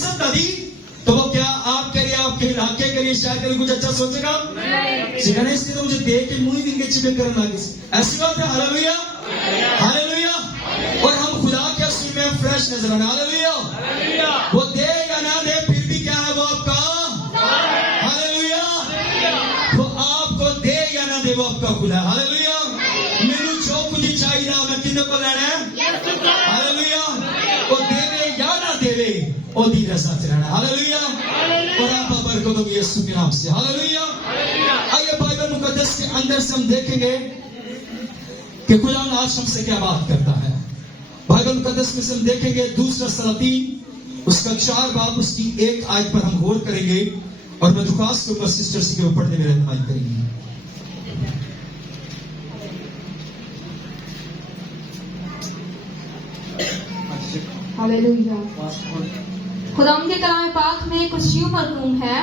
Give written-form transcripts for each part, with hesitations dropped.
عزت نہ دی تو وہ کیا آپ کے لیے آپ کے علاقے کے لیے شاید کبھی کچھ اچھا سوچے گا نہیں. اس لیے تو مجھے دیکھ کے منہ بھی کے چپے کرنے لگے. ایسی بات ہے. Hallelujah hallelujah. اور ہم خدا کے اصل میں فریش نظر آنا. ہاللویا. وہ دے یا نہ دے پھر بھی کیا ہے وہ آپ کا. ہاللویا. وہ آپ کو دے یا نہ دے وہ آپ کا خدا. ہاللویا. میرے جو کچھ چاہیے میں کن کو لینا ہے. ہاللویا. وہ دے یا نہ دے وہ دی رضا سے رہنا. ہاللویا. اور آپ برکتوں کی یسوع کے نام سے. ہاللویا. آئیے بائبل مقدس کے اندر سے ہم دیکھیں گے کہ خدا آج ہم سے کیا بات کرتا ہے. بائبل مقدس میں سے ہم دیکھیں گے دوسرا سلاطین اس کا 4 باب اس کی 1 آیت پر ہم غور کریں گے اور میں درخواست کروں گا سسٹرز کے اوپر میرے رہنمائی کریں گے. ہاللویا. خداوند کے کلام پاک میں کچھ یوں مرقوم ہے.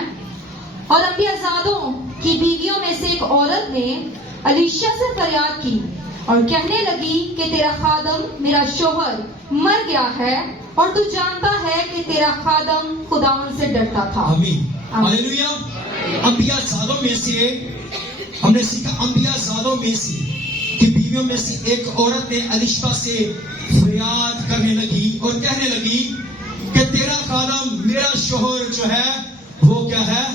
اور انبیاءزادوں کی بیویوں میں سے ایک عورت نے الیشا سے فریاد کی اور کہنے لگی کہ تیرا خادم میرا شوہر مر گیا ہے اور تو جانتا ہے کہ تیرا خادم خداوند سے ڈرتا تھا. آمین. ہاللویا. انبیاء زادوں میں سے ہم نے سیکھا انبیاء زادوں میں سے کی بیویوں میں سے ایک عورت نے الیشا سے فریاد کرنے لگی اور کہنے لگی کہ تیرا خادم میرا شوہر جو ہے وہ کیا ہے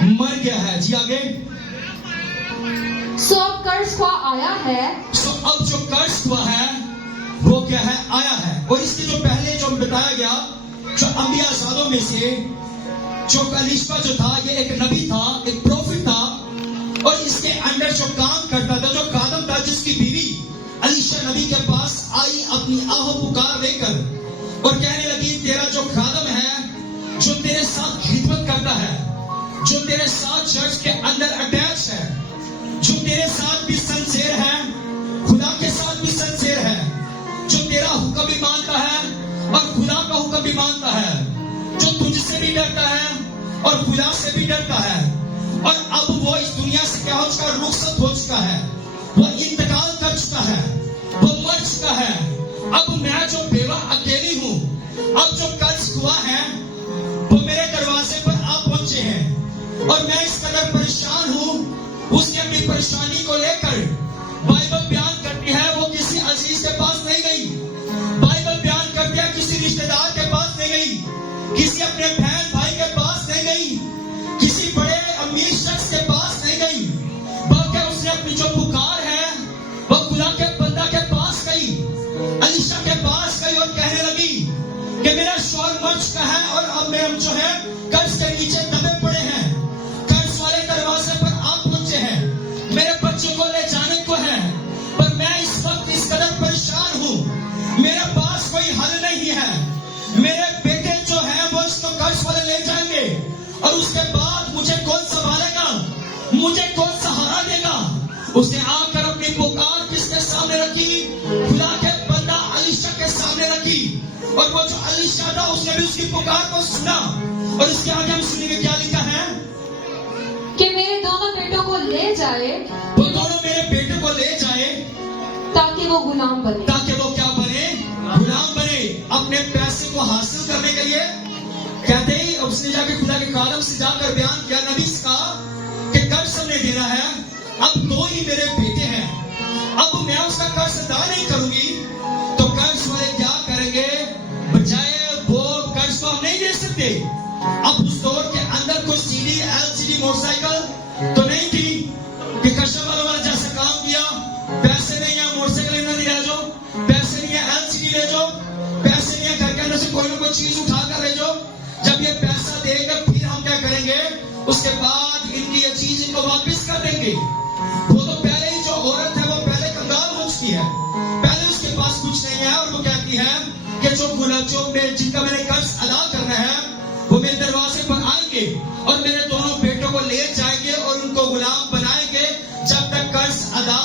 مر گیا ہے. جی آگے. سو اب قرض خواہ آیا ہے. اب جو قرض ہوا ہے وہ کیا ہے آیا ہے. اور اس کے جو پہلے جو بتایا گیا جو انبیاء زادوں میں سے جو الیشا جو تھا یہ ایک نبی تھا ایک پروفٹ تھا اور اس کے اندر جو کام کرتا تھا جو خادم تھا جس کی بیوی الیشا نبی کے پاس آئی اپنی آہو پکار لے کر اور کہنے لگی تیرا جو خادم ہے جو تیرے ساتھ خدمت کرتا ہے جو تیرے ساتھ چرچ کے اندر اٹیچ ہے جو تیرے ساتھ بھی سنسیر ہے خدا کے ساتھ بھی سنسیر ہے جو تیرا حکم بھی مانتا ہے اور خدا کا حکم بھی مانتا ہے جو تجھ سے بھی ڈرتا ہے اور خدا سے بھی ڈرتا ہے اور اب وہ اس دنیا سے کیا ہو چکا رخصت ہو چکا ہے وہ انتقال کر چکا ہے وہ مر چکا ہے. اب میں جو بیوہ اکیلی ہوں اب جو قرض ہوا ہے وہ میرے دروازے پر آپ پہنچے ہیں اور میں اس قدر پریشان ہوں. اس نے اپنی پریشانی کو لے کر بائبل بیان کرتی ہے وہ کسی عزیز کے پاس نہیں گئی. بائبل بیان کرتی ہے کسی رشتہ دار کے پاس نہیں گئی کسی اپنے بہن بھائی کے پاس نہیں گئی کسی بڑے امیر شخص کے پاس نہیں گئی بلکہ اس نے اپنی جو پکار ہے وہ خدا کے بندہ کے پاس گئی الیشا کے پاس گئی اور کہنے لگی کہ میرا شوہر مر چکا ہے اور اب میں ہم جو ہے قرض کے نیچے دبے پڑے ہیں قرض والے دروازے پر آپ پہنچے ہیں میرے بچوں کو لے جانے کو ہے پر میں اس وقت اس قدر پریشان ہوں میرے پاس کوئی حل نہیں ہے میرے بیٹے جو ہیں وہ اس کو قرض والے لے جائیں گے اور اس کے بعد مجھے کون سنبھالے گا مجھے کون سہارا دے گا. اس نے آ کر اپنی پکار کس کے سامنے رکھی خدا کے بندہ الیشا کے سامنے رکھی اور وہ جو الیشا تھا اس نے بھی اس کی پکار کو سنا اور اس کے آگے ہم سنیں گے کیا لکھا ہے کہ میرے دونوں بیٹوں کو لے جائے وہ دونوں میرے بیٹے کو لے جائے تاکہ وہ غلام بنے. تاکہ وہ کیا بنے غلام بنے اپنے پیسے کو حاصل کرنے کے لیے. کہتے ہی اس نے جا کے خدا کے خادم سے جا کر بیان کیا نبی سے کہا کہ قرض ہم نے دینا ہے اب 2 ہی میرے بیٹے ہیں اب میں اس کا قرض ادا نہیں کروں گی تو قرض والے کیا کریں گے بجائے وہ قرض کو ہم نہیں دے سکتے. اب اس دور کے اندر کوئی CD LCD موٹر سائیکل تو نہیں تھی کہ کشم والا جیسا کام کیا پیسے نہیں ہیں موٹر سائیکل نہ لے جاؤ پیسے نہیں ہے LCD لے جاؤ پیسے نہیں ہے گھر کے اندر سے کوئی نہ کوئی چیز اٹھا کر لے جاؤ جب یہ پیسہ دے گا پھر ہم کیا کریں گے اس کے بعد ان کی یہ چیز ان کو واپس کر دیں گے. وہ تو پہلے ہی جو عورت ہے وہ پہلے کنگال ہو چکی ہے پہلے اس کے پاس کچھ نہیں ہے اور وہ کہتی ہے کہ جو جن کا میں نے قرض ادا کرنا ہے وہ میرے دروازے پر آئیں گے اور میرے دونوں بیٹوں کو لے جائیں گے اور ان کو غلام بنائیں گے جب تک قرض ادا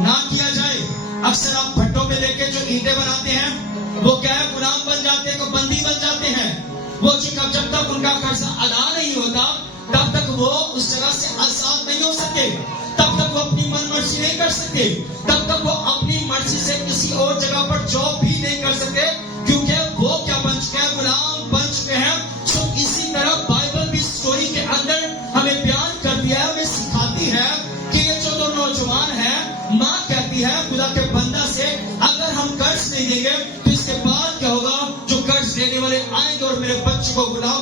نہ کیا جائے. اکثر آپ بھٹوں پہ دیکھ کے جو اینٹیں بناتے ہیں وہ کیا ہے غلام بن جاتے ہیں کو بندی بن جاتے ہیں وہ جب تک ان کا قرض ادا نہیں ہوتا تب تک وہ اس جگہ سے آزاد نہیں ہو سکتے تب تک وہ اپنی من مرضی نہیں کر سکتے تب تک وہ اپنی مرضی سے کسی اور جگہ پر جاب بھی نہیں کر سکتے کیونکہ وہ کیا بن چکے ہیں غلام بن چکے ہیں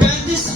35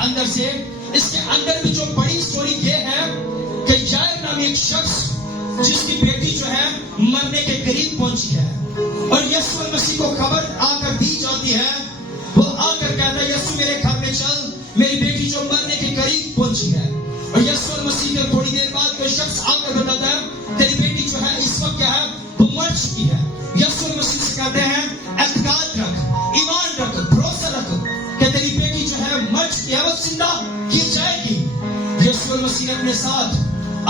اندر سے. اس کے اندر بھی جو بڑی سٹوری یہ ہے کہ یائر نامی ایک شخص جس کی بیٹی جو ہے مرنے کے قریب پہنچی ہے, اور یسوع مسیح کو خبر آ کر دی جاتی ہے. وہ آ کر کہتا ہے یسوع میرے گھر میں چل, میری بیٹی جو مرنے کے قریب پہنچی ہے. اور یسوع مسیح کے تھوڑی دیر بعد کوئی شخص آ کر بتاتا ہے تیری بیٹی جو ہے اس وقت کیا ہے, وہ مر چکی ہے. یسوع مسیح سے کہتے ہیں اعتقاد رکھ, ایمان رکھ, بھروسہ رکھ کہ تیری بیٹی جو ہے مر چکی ہے, وہ زندہ کی جائے گی. یسوع مسیح نے اپنے ساتھ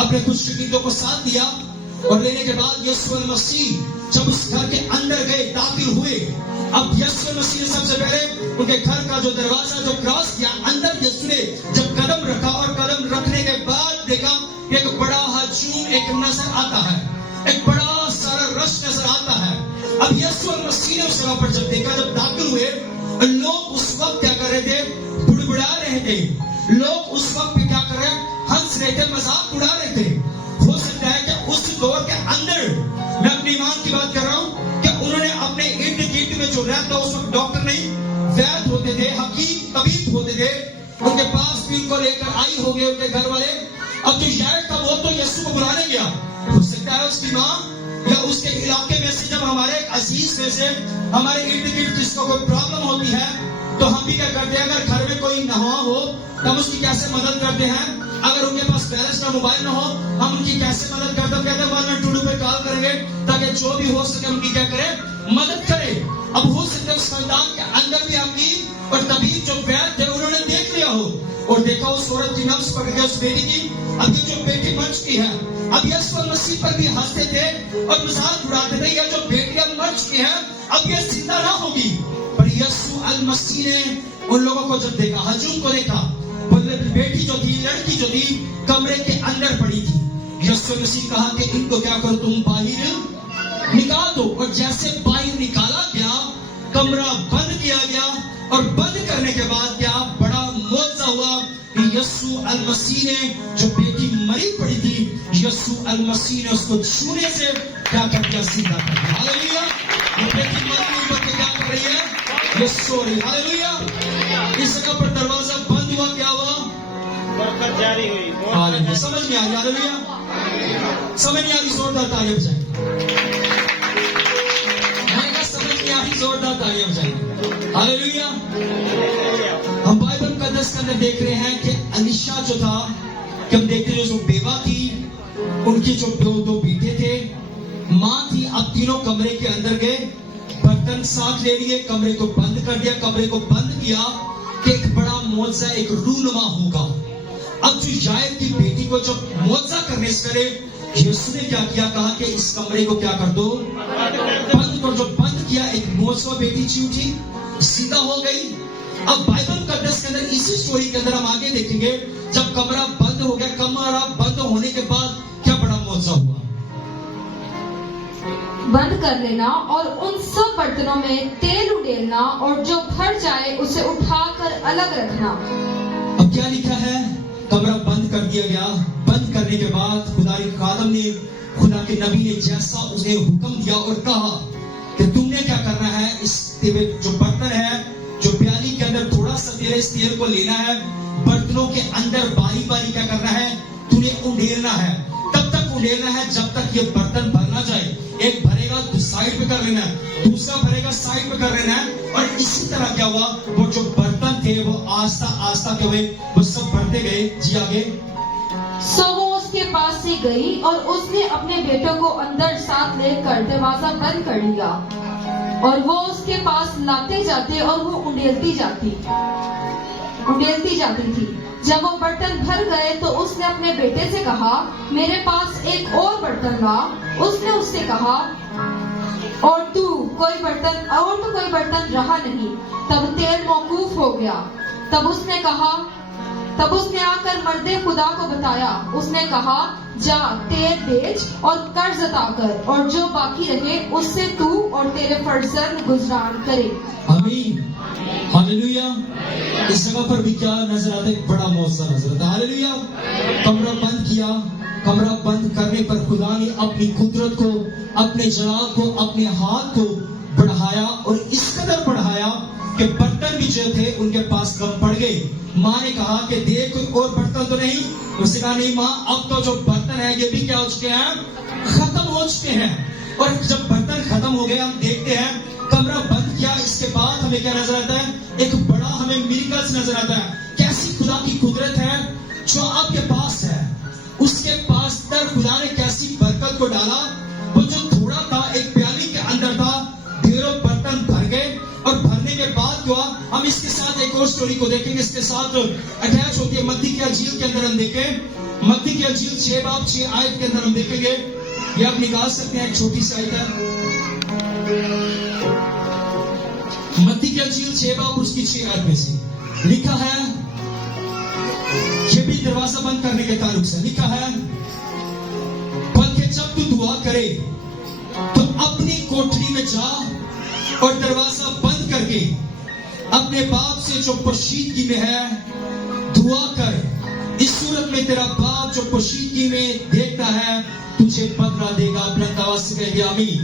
اپنے کچھ شاگردوں کو ساتھ دیا, اور لینے کے بعد یسوع مسیح جب اس گھر کے اندر گئے, داخل ہوئے. اب یسوع مسیح نے سب سے پہلے ان کے گھر کا جو دروازہ جو کراس کیا, اندر یسوع نے جب قدم رکھا, اور قدم رکھنے کے بعد دیکھا ایک بڑا ہجوم ایک نظر آتا ہے, ایک بڑا سارا رش نظر آتا ہے. اب یسوع مسیح نے اس جگہ پر جب دیکھا, جب داخل ہوئے, لوگ اس وقت کیا کر رہے تھے, بڑبڑا رہے تھے. لوگ اس وقت پہ کیا کر رہے ہیں, ہنس رہے تھے, مذاق اڑا رہے تھے. ہو سکتا ہے کہ اس دور کے اندر, میں اپنے ایمان کی بات کر رہا ہوں, کہ انہوں نے اپنے ارد گرد میں جو رہتا, اس وقت ڈاکٹر نہیں, وید ہوتے تھے, حکیم طبیب ہوتے تھے, ان کے پاس بھی ان کو لے کر آئی ہوگی ان کے گھر والے. اب جو یائر تھا وہ تو یسوع کو بلانے گیا. ہو سکتا ہے اس کی ماں یا اس کے علاقے میں سے جب ہمارے ایک عزیز میں سے ہمارے ارد گرد جس کو کوئی پرابلم ہوتی ہے, تو ہم بھی کیا کرتے ہیں, اگر گھر میں کوئی نہ ہو تو ہم اس کی کیسے مدد کرتے ہیں. اگر ان کے پاس بیلنس نہ موبائل نہ ہو, ہم ان کی کیسے مدد کرتے ہیں, کہتے ہیں 112 پہ کال کریں گے تاکہ جو بھی ہو سکے ان کی کیا کرے, مدد کرے. اب ہو سکتا ہے اس خاندان کے اندر بھی حکیم اور طبیب جو وید تھے انہوں نے دیکھ لیا ہو, اور دیکھا اس عورت کی نبض پکڑ گیا اس بیٹی کی. اب یہ جو بیٹی مر چکی ہے, اب یسوع مسیح پر بھی ہنستے تھے اور مذاق اڑاتے تھے, یہ جو بیٹی اب مر چکی ہے اب یہ زندہ نہ ہوگی. پر یسوع المسیح نے ان لوگوں کو جب دیکھا, ہجوم کو دیکھا, بیٹی جو تھی, لڑکی جو تھی, کمرے کے اندر پڑی تھی. یسوع مسیح کہا کہ ان کو کیا کرو, تم باہر نکال دو. اور جیسے باہر نکالا گیا, کمرہ بند کیا گیا, اور بند کرنے کے بعد کیا بڑا معجزہ ہوا کہ یسوع المسیح نے جو بیٹی مری پڑی تھی, یسوع المسیح نے اس کو چھونے سے کیا کر دیا, زندہ کر دیا. ہاللویا. یہ بیٹی مری پر کیا کر رہی ہے, یہ سو رہی. ہاللویا. اس جگہ پر دروازہ بند ہوا, کیا ہوا, برکت جاری ہوئی. ہاللویا. سمجھ میں آ رہی, ہاللویا, سمجھ میں آ رہی, زوردار تالیاں بجائیں. میں نے کہا سمجھ میں آ رہی, زوردار تالیاں بجائیں. ہاللویا. ہم بائبل مقدس کے اندر دیکھ رہے ہیں کہ الیشا جو تھا, کہ ہم دیکھتے ہیں جو بیوہ تھی, ان کی جو دو بیٹے تھے, ماں تھی. اب تینوں کمرے کے اندر گئے, برتن ساتھ لے لیے, کمرے کو بند کر دیا. کمرے کو بند کیا کہ ایک بڑا معجزہ, ایک رونما ہوگا. اب جو یائر کی بیٹی کو جو معجزہ کرنے سے پہلے یسوع نے کیا کیا, کہا کہ اس کمرے کو کیا کر دو, بند کر. جو بند کیا, ایک معجزہ, بیٹی جی اٹھی, زندہ ہو گئی. اب بائبل مقدس کے اندر اسی سٹوری کے اندر ہم آگے دیکھیں گے, جب کمرہ بند ہو گیا, کمرہ بند ہونے کے بعد کیا بڑا معجزہ ہوا. بند کر لینا اور ان سب برتنوں میں تیل اڈیلنا, اور جو بھر جائے اسے اٹھا کر الگ رکھنا. اب کیا لکھا ہے, کمرہ بند کر دیا گیا. بند کرنے کے بعد خدا کے خادم نے, خدا کے نبی نے جیسا اسے حکم دیا اور کہا کہ تم نے کیا کرنا ہے, اس جو برتن ہے, جو پیالی کے اندر تھوڑا سا تیل ہے, اس تیل کو لینا ہے, برتنوں کے اندر باری باری کیا کرنا ہے, تمہیں اڈیلنا ہے. تب تک اڈیلنا ہے جب تک یہ برتن بھر نہ جائے. ایک بھرے گا تو سائڈ پہ کر لینا ہے, دوسرا بھرے گا سائڈ پہ کر لینا ہے. اور اسی طرح کیا ہوا, وہ جو برتن تھے وہ آہستہ آہستہ کیا ہوئے, وہ سب بھرتے گئے. جی آگے. سو وہ اس کے پاس سے گئی, اور اس نے اپنے بیٹوں کو اندر ساتھ لے کر دروازہ بند کر لیا, اور وہ اس کے پاس لاتے جاتے اور وہ اڈیلتی جاتی تھی. جب وہ برتن بھر گئے تو اس نے اپنے بیٹے سے کہا, میرے پاس ایک اور برتن لا. اس نے اس سے کہا, اور تو کوئی برتن رہا نہیں. تب تیل موقوف ہو گیا. تب اس نے آ کر مرد خدا کو بتایا. اس نے کہا, جا تیل بیچ اور قرض ادا کر, اور جو باقی رہے اس سے تو اور تیرے فرزند گزران کرے. آمین. ہاللویا. اس جگہ پر بھی کیا نظر آتا ہے, ایک بڑا معجزہ نظر آتا ہے. ہاللویا. کمرہ بند کیا. کمرہ بند کرنے پر خدا نے اپنی قدرت کو, اپنے جلال کو, اپنے ہاتھ کو بڑھایا, اور اس قدر بڑھایا کہ برتن بھی جو تھے ان کے پاس کم پڑ گئے. ماں نے کہا کہ دیکھ کوئی اور برتن تو نہیں. اس نے کہا نہیں ماں, اب تو جو برتن ہے یہ بھی کیا ہو چکے ہیں, ختم ہو چکے ہیں. اور جب برتن ختم ہو گئے ہم دیکھتے ہیں کمرہ بند کیا, اس کے بعد ہمیں کیا نظر آتا ہے, ایک بڑا ہمیں میریکلز نظر آتا ہے. کیسی خدا کی قدرت ہے جو آپ کے پاس ہے. اس کے پاس در خدا نے کیسی برکت کو ڈالا. وہ جو تھوڑا تھا ایک پیالی کے اندر تھا, ڈھیروں برتن بھر گئے. اور بھرنے کے بعد کیا, ہم اس کے ساتھ ایک اور سٹوری کو دیکھیں گے, اس کے ساتھ اٹیچ ہوتی ہے. متی کی انجیل کے اندر ہم دیکھیں, متی کی انجیل 6 باب 6 آیت کے اندر ہم دیکھیں گے. یہ آپ نکال سکتے ہیں, ایک چھوٹی سی آیت ہے. متی کی انجیل 6 باب اس کی 6 آیت میں سے لکھا ہے, یہ بھی دروازہ بند کرنے کے تعلق سے لکھا ہے, بلکہ جب تو دعا کرے تو اپنی کوٹری میں جا اور دروازہ بند کر کے اپنے باپ سے جو پوشیدگی میں ہے دعا کر. اس صورت میں تیرا باپ جو پوشیدگی میں دیکھتا ہے تجھے بدلہ دے گا. اپنے آواز سے کہے گا آمین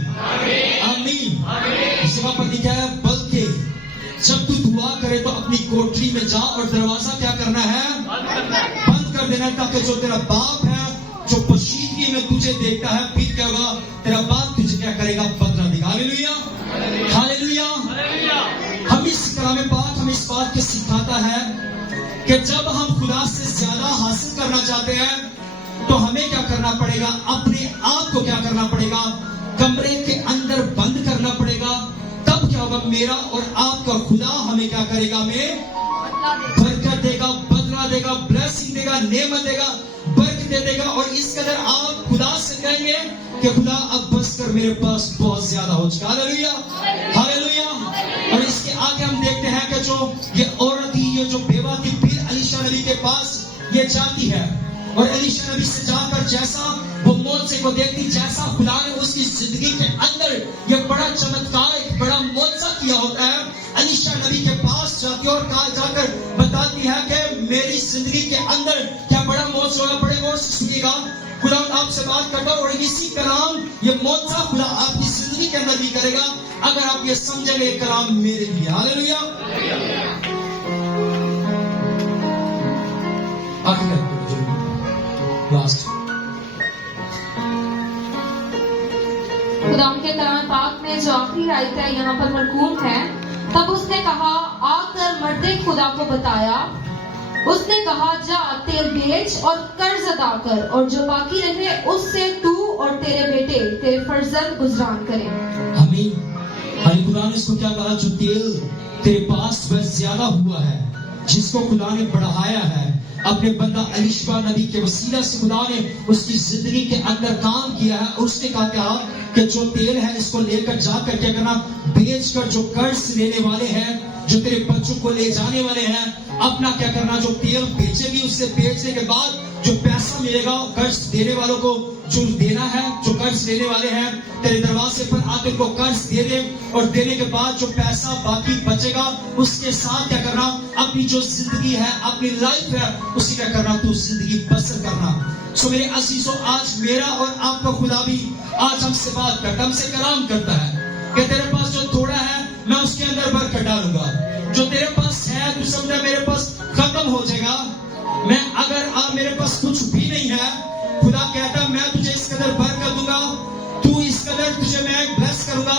آمین. اس جگہ پر لکھا ہے بلکہ جب تو دعا کرے تو اپنی کوٹری میں جا اور دروازہ کیا کرنا ہے, بند کر دینا, تاکہ جو تیرا باپ ہے جو پوشیدگی میں تجھے دیکھتا ہے پھر کیا ہوگا, تیرا باپ تجھے کیا کرے گا, بدلہ دے گا. ہاللیلویا ہاللیلویا. ہم اس کلام پاک ہمیں اس بات کے سکھاتا ہے کہ جب ہم خدا سے زیادہ حاصل کرنا چاہتے ہیں تو ہمیں کیا کرنا پڑے گا, اپنے آپ کو کیا کرنا پڑے گا, کمرے کے اندر بند کرنا پڑے گا. تب کیا ہوگا, میرا اور آپ کا خدا ہمیں کیا کرے گا, ہمیں برکت دے گا, بدلہ دے گا, بلیسنگ دے گا, نعمت دے گا, برکت دے گا. اور اس قدر آپ خدا سے کہیں گے کہ خدا اب بس کر, میرے پاس بہت زیادہ ہو چکا. ہاللیلویا ہاللیلویا. اور اس کے آگے ہم دیکھتے ہیں کہ جو یہ عورت تھی, یہ جو بیوہ تھی, پھر الیشا نبی کے پاس یہ جاتی ہے اور الیشا نبی سے جا کر جیسا وہ معجزے کو دیکھتی, جیسا خدا نے اس کی زندگی کے اندر یہ بڑا چمتکار, ایک بڑا معجزہ کیا ہوتا ہے, الیشا نبی کے پاس جاتی اور جا کر بتاتی ہے کہ میری زندگی کے اندر کیا بڑا معجزہ ہوا. بڑے غور سے سنیے گا, خدا آپ سے بات کرتا اور اسی کلام یہ معجزہ خدا آپ کی زندگی کے اندر بھی کرے گا اگر آپ یہ سمجھیں گے یہ کلام میرے لیے. ہاللیلویا. خدا کے کلام پاک میں جو آخری آیت ہے یہاں پر مرقوم ہے, تب اس نے کہا آ کر مرد خدا کو بتایا. اس نے کہا جا تیل بیچ اور قرض ادا کر, اور جو باقی رہے اس سے تو اور تیرے بیٹے تیرے فرزند گزران کریں. آمین. خدا نے اس کو کیا کہا, جو تیل تیرے پاس بس زیادہ ہوا ہے, جس کو خدا نے بڑھایا ہے, اپنے بندہ الیشا نبی کے وسیلہ سے خدا نے اس کی زندگی کے اندر کام کیا ہے. اور اس نے کہا کہ جو تیل ہے اس کو لے کر جا کر کیا کرنا, بیچ کر جو قرض لینے والے ہیں, جو تیرے بچوں کو لے جانے والے ہیں, اپنا کیا کرنا, جو تیل بیچے گی اسے بیچنے کے بعد جو پیسہ ملے گا قرض دینے والوں کو جو دینا ہے, جو قرض لینے والے ہیں تیرے دروازے پر آ کے کو قرض دے دے, اور دینے کے بعد جو پیسہ باقی بچے گا اس کے ساتھ کیا کرنا, اپنی جو زندگی ہے, اپنی لائف ہے, اسی کیا کرنا, تو زندگی بسر کرنا. سو میرے عزیزوں, آج میرا اور آپ کا خدا بھی آج ہم سے بات کرتا, ہم سے کلام کرتا ہے کہ تیرے پاس جو تھوڑا ہے میں اس کے اندر برکت ڈالوں گا. جو تیرے پاس ہے تو سمجھا میرے پاس ختم ہو جائے گا. میں اگر میرے پاس کچھ بھی نہیں ہے, خدا کہتا ہے میں تجھے اس قدر برکت دوں گا, تو اس قدر تجھے میں بلیس کروں گا.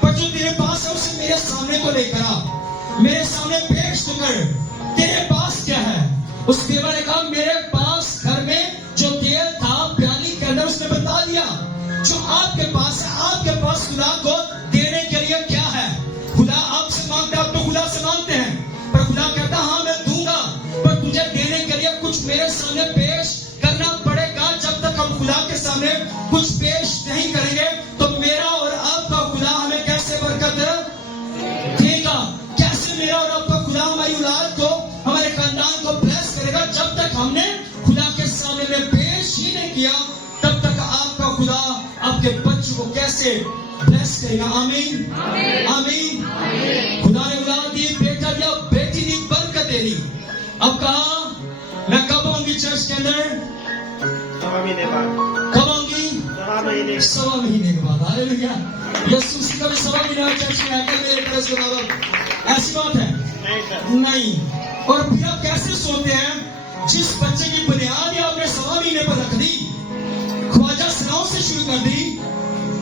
پر جو تیرے پاس ہے اسے میرے سامنے کو لے کر آ, میرے سامنے پیش تو کر, تیرے پاس کیا ہے. اس بیوہ نے کہا میرے پاس گھر میں جو تیل تھا پیالی کے اندر, اس نے بتا دیا جو آپ کے پاس ہے. آپ کے پاس خدا کو دینے کے لیے کیا ہے. خدا آپ سے مانگتا, آپ تو خدا سے مانگتے ہیں, پر خدا کہتا ہاں میں دوں گا, پر تجھے دینے کے لیے کچھ میرے سامنے پیش کرنا پڑے گا. جب تک ہم خدا کے سامنے کچھ پیش نہیں کریں گے تو میرا اور آپ کا خدا ہمیں کیسے برکت دے گا, کیسے میرا اور آپ کا خدا ہماری اولاد کو, ہمارے خاندان کو بلیس کرے گا. جب تک ہم نے خدا کے سامنے میں پیش ہی نہیں کیا تب تک آپ کا خدا آپ کے بچوں کو کیسے بلیس کرے گا. آمین آمین. خدا نے اولاد دی, بیٹا دیا, بیٹی دی, برکت دے دی. اب کہا میں کب آؤں گی چرچ کے اندر, کب آؤں گی, 1.25 مہینے کے بعد. ہاللیلویا. یسوع مسیح کا 1.25 مہینہ چرچ میں آ کر میرے پرس بنا. ایسی بات ہے نہیں. اور پھر آپ کیسے سوتے ہیں؟ جس بچے کی بنیاد آپ نے 1.25 مہینے پر رکھ دی, خواجہ سناؤ سے شروع کر دی,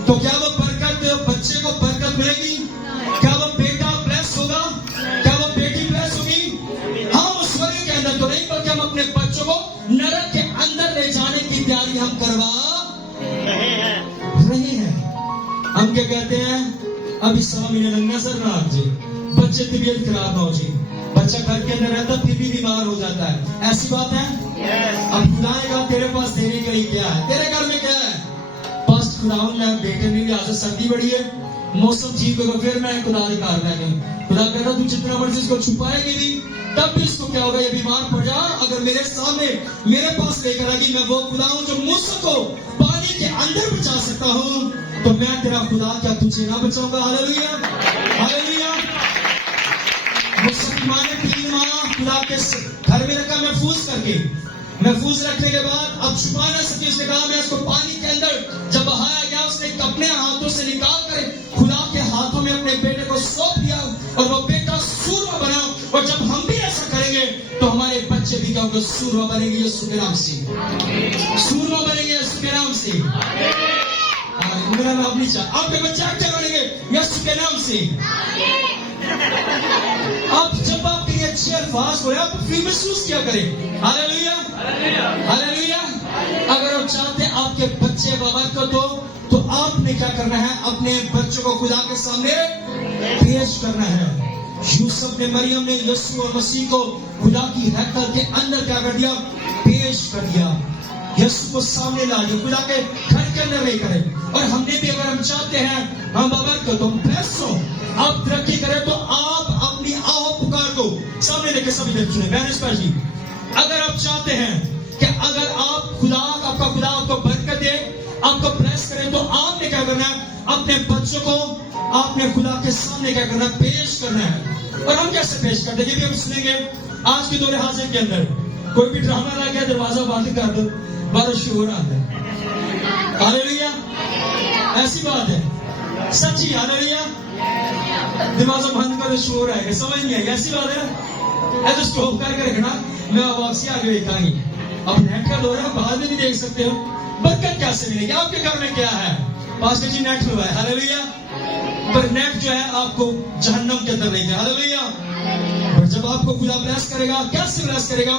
تو کیا وہ برکت بچے کو برکت ملے گی؟ کیا وہ بیٹا بلیس ہوگا؟ کیا وہ بیٹی بلیس ہوگی؟ ہاں, اس ورگ کے اندر تو نہیں, بلکہ ہم اپنے بچوں کو نرک کے اندر لے جانے کی تیاری ہم کروا رہے ہیں. ہم کیا کہتے ہیں؟ ابھی 1.25 مہینے نظر نہ آ جائے, بچے طبیعت خراب نہ ہو جائے, بچہ گھر کے اندر رہتا پھر بھی بیمار ہو جاتا ہے. ایسی بات ہے؟ اب خدائے گا تیرے پاس دینے کے لیے کیا ہے؟ تیرے گھر میں کیا ہے؟ پاس خداوند نے بیٹے نے بھی, آج سردی بڑی ہے, موسم ٹھیک ہوگا, پھر میں خدا کے کار میں گئی. خدا کہتا تو جتنا مرضی اس کو چھپائے گی نہیں, تب بھی اس کو کیا ہوگا؟ یہ بیمار پڑ جا, اگر میرے سامنے میرے پاس لے کر آئے گی, میں وہ خدا ہوں جو موسم کو پانی کے اندر بچا سکتا ہوں, تو میں تیرا خدا کیا تجھے نہ بچاؤں گا؟ ہاللیلویا, ہاللیلویا. خدا کے گھر میں رکھا محفوظ کر کے, محفوظ رکھنے کے بعد اب چھپا نہ سکی. اس نے کہا میں اس کو پانی کے اندر جب بہایا گیا, اس نے اپنے ہاتھوں سے نکال کر خدا کے ہاتھوں میں اپنے بیٹے کو سونپ دیا, اور وہ بیٹا سورما بنا. اور جب ہم بھی ایسا کریں گے تو ہمارے بچے بھی کیا ہوگا؟ سورما بنیں گے یسوع کے نام سے, سورما بنیں گے یسوع کے نام سے. میرا نام نہیں چاہ, آپ کے بچے اچھے بنیں گے یسوع کے نام سے. اب جب آپ کے لیے اچھے الفاظ بولے, آپ پھر محسوس کیا کریں. ہاللیلویا, ہاللیلویا. اگر آپ چاہتے ہیں آپ کے بچے بابرکت ہو, تو آپ نے کیا کرنا ہے؟ اپنے بچوں کو خدا کے سامنے پیش کرنا ہے. یوسف نے, مریم نے یسوع اور مسیح کو خدا کی ہیکل کے اندر کیا کر دیا؟ پیش کر دیا. یسوع کو سامنے لا دیا, خدا کے گھر کے اندر لے کرے. اور ہم نے بھی, اگر ہم چاہتے ہیں ہم بابرکت ہو, بلیس ہو, آپ ترقی کریں, تو آپ اپنی آہو پکار کو سامنے لے کے سبھی دیکھ سنیں. بہن اسپر جی, اگر آپ چاہتے ہیں کہ اگر آپ کا خدا آپ کو برکت دے, آپ کو بلیس کرے, تو آپ نے کیا کرنا ہے؟ اپنے بچوں کو آپ نے خدا کے سامنے کیا کرنا ہے؟ پیش کرنا ہے. اور ہم کیسے پیش کرتے ہیں یہ بھی ہم سنیں گے. آج کے دور حاضر کے اندر کوئی بھی ڈرامہ لگ گیا, دروازہ بند کر دو, بارہ شور آتا ہے. ہاللیلویا, ایسی بات ہے, سچی. ہاللیلویا, دروازہ بند کر دو, شور آئے گا, سمجھ نہیں آئے گی. ایسی بات ہے نا, ایسے اسٹاپ کر کے رکھنا, میں واپسی آگے دیکھا گی. اب نیٹ کا دور ہے, بعد میں بھی دیکھ سکتے ہو. برکت کیسے ملے گی؟ آپ کے گھر میں کیا ہے؟ پاسٹر جی نیٹ ہوا ہے. ہاللیلویا. پر نیٹ جو ہے آپ کو جہنم کے اندر لے گا. ہاللیلویا. اور جب آپ کو خدا بلیس کرے گا, کیسے بلیس کرے گا؟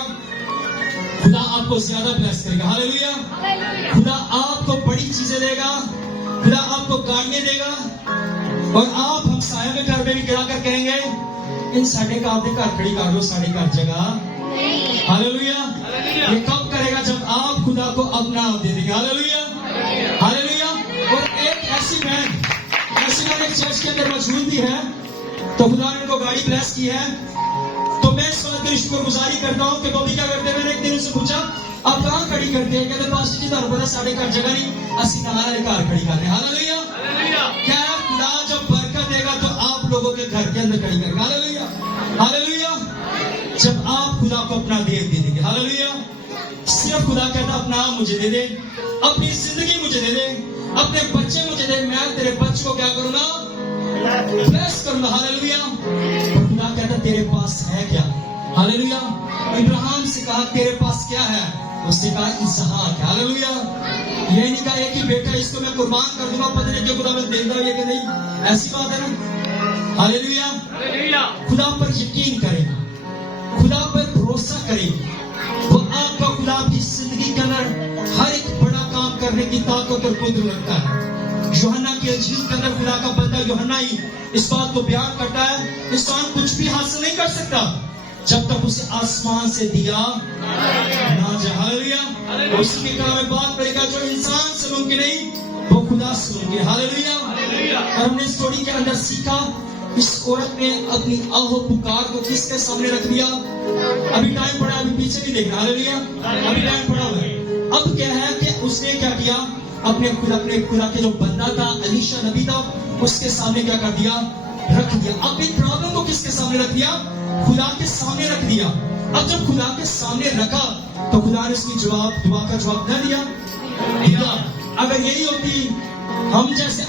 خدا آپ کو زیادہ بلیس کرے گا. ہاللیلویا. خدا آپ کو بڑی چیزیں دے گا, خدا آپ کو گاڑیاں دے گا, اور آپ ہم سایہ کے گھر میں بھی گرا کر کہیں گے ان ساڑھے کا آپ نے گھر کھڑی کر دو, ساڑھے کا جگہ. ہاللیلویا. یہ کب کرے گا؟ جب آپ خدا کو اپنا آپ دے دیں گے. ہاللیلویا, ہاللیلویا. اور ایک ایسی بہن ایک چرچ کے اندر موجود بھی ہے, تو خدا نے ان کو گاڑی بلیس کی ہے. تو میں اس بات کی شکر گزاری کرتا ہوں کہ وہ بھی کیا کرتے ہیں. میں نے ایک دن ان سے پوچھا آپ کہاں کھڑی کرتے ہیں؟ کہتے پاسٹر جی تمہیں پتا ساڑھے گھر جگہ نہیں, اسی نہارے گھر کھڑی کرتے ہیں. ہاللیلویا. کیا خدا جب برکت دے گا تو آپ لوگوں کے گھر کے اندر کھڑی کریں گے. ہاللیلویا, ہاللیلویا. جب آپ خدا کو اپنا دے دیں گے. ہاللیلویا. صرف خدا کہتا اپنا آپ مجھے دے دے, اپنی زندگی مجھے دے دے, اپنے بچے مجھے دے, میں تیرے بچے کو کیا کروں گا؟ بلیس کروں گا. ہاللیلویا. خدا کہتا تیرے پاس ہے کیا؟ ہاللیلویا. ابراہیم سے کہا تیرے پاس کیا ہے؟ اس نے کہا اسحاق. ہاللیلویا. یہ نہیں کہا ایک ہی بیٹا اس کو میں قربان کر دوں گا, پتہ نہیں کہ خدا میں دے گا یہ کہ نہیں. ایسی بات ہے نا. ہاللیلویا. خدا پر یقین کرے, خدا پر بھروسہ کرے, وہ آپ کا خدا کی زندگی کے اندر ہر ایک بڑا کام کرنے کی طاقت اور قدرت رکھتا ہے. یوحنا کی انجیل کے اندر خدا کا بندہ یوحنا ہی اس بات کو بیان کرتا ہے, انسان کچھ بھی حاصل نہیں کر سکتا جب تک اسے آسمان سے دیا نہ جائے. ہاللیلویا. اسی کے کلام میں بات کرے گا جو انسان سے ممکن نہیں وہ خدا سے ممکن. ہاللیلویا. اور ہم نے اس اسٹوری کے اندر سیکھا اس عورت نے اپنی آہو پکار کو کس کے سامنے رکھ دیا. ابھی ٹائم پڑا, ابھی پیچھے نہیں دیکھنا. ہاللیلویا. ابھی ٹائم پڑا ہوا ہے. اب کیا ہے کہ اس نے کیا کیا, اپنے خدا کے جو بندہ تھا الیشا نبی تھا, اس کے سامنے کیا کر دیا؟ رکھ دیا. اپنی پرابلم کو کس کے سامنے رکھ دیا؟ خدا کے سامنے رکھ دیا. اب جب خدا کے سامنے رکھا تو خدا نے اس کی دعا کا جواب نہ دیا. اگر یہی ہوتی, ہم جیسے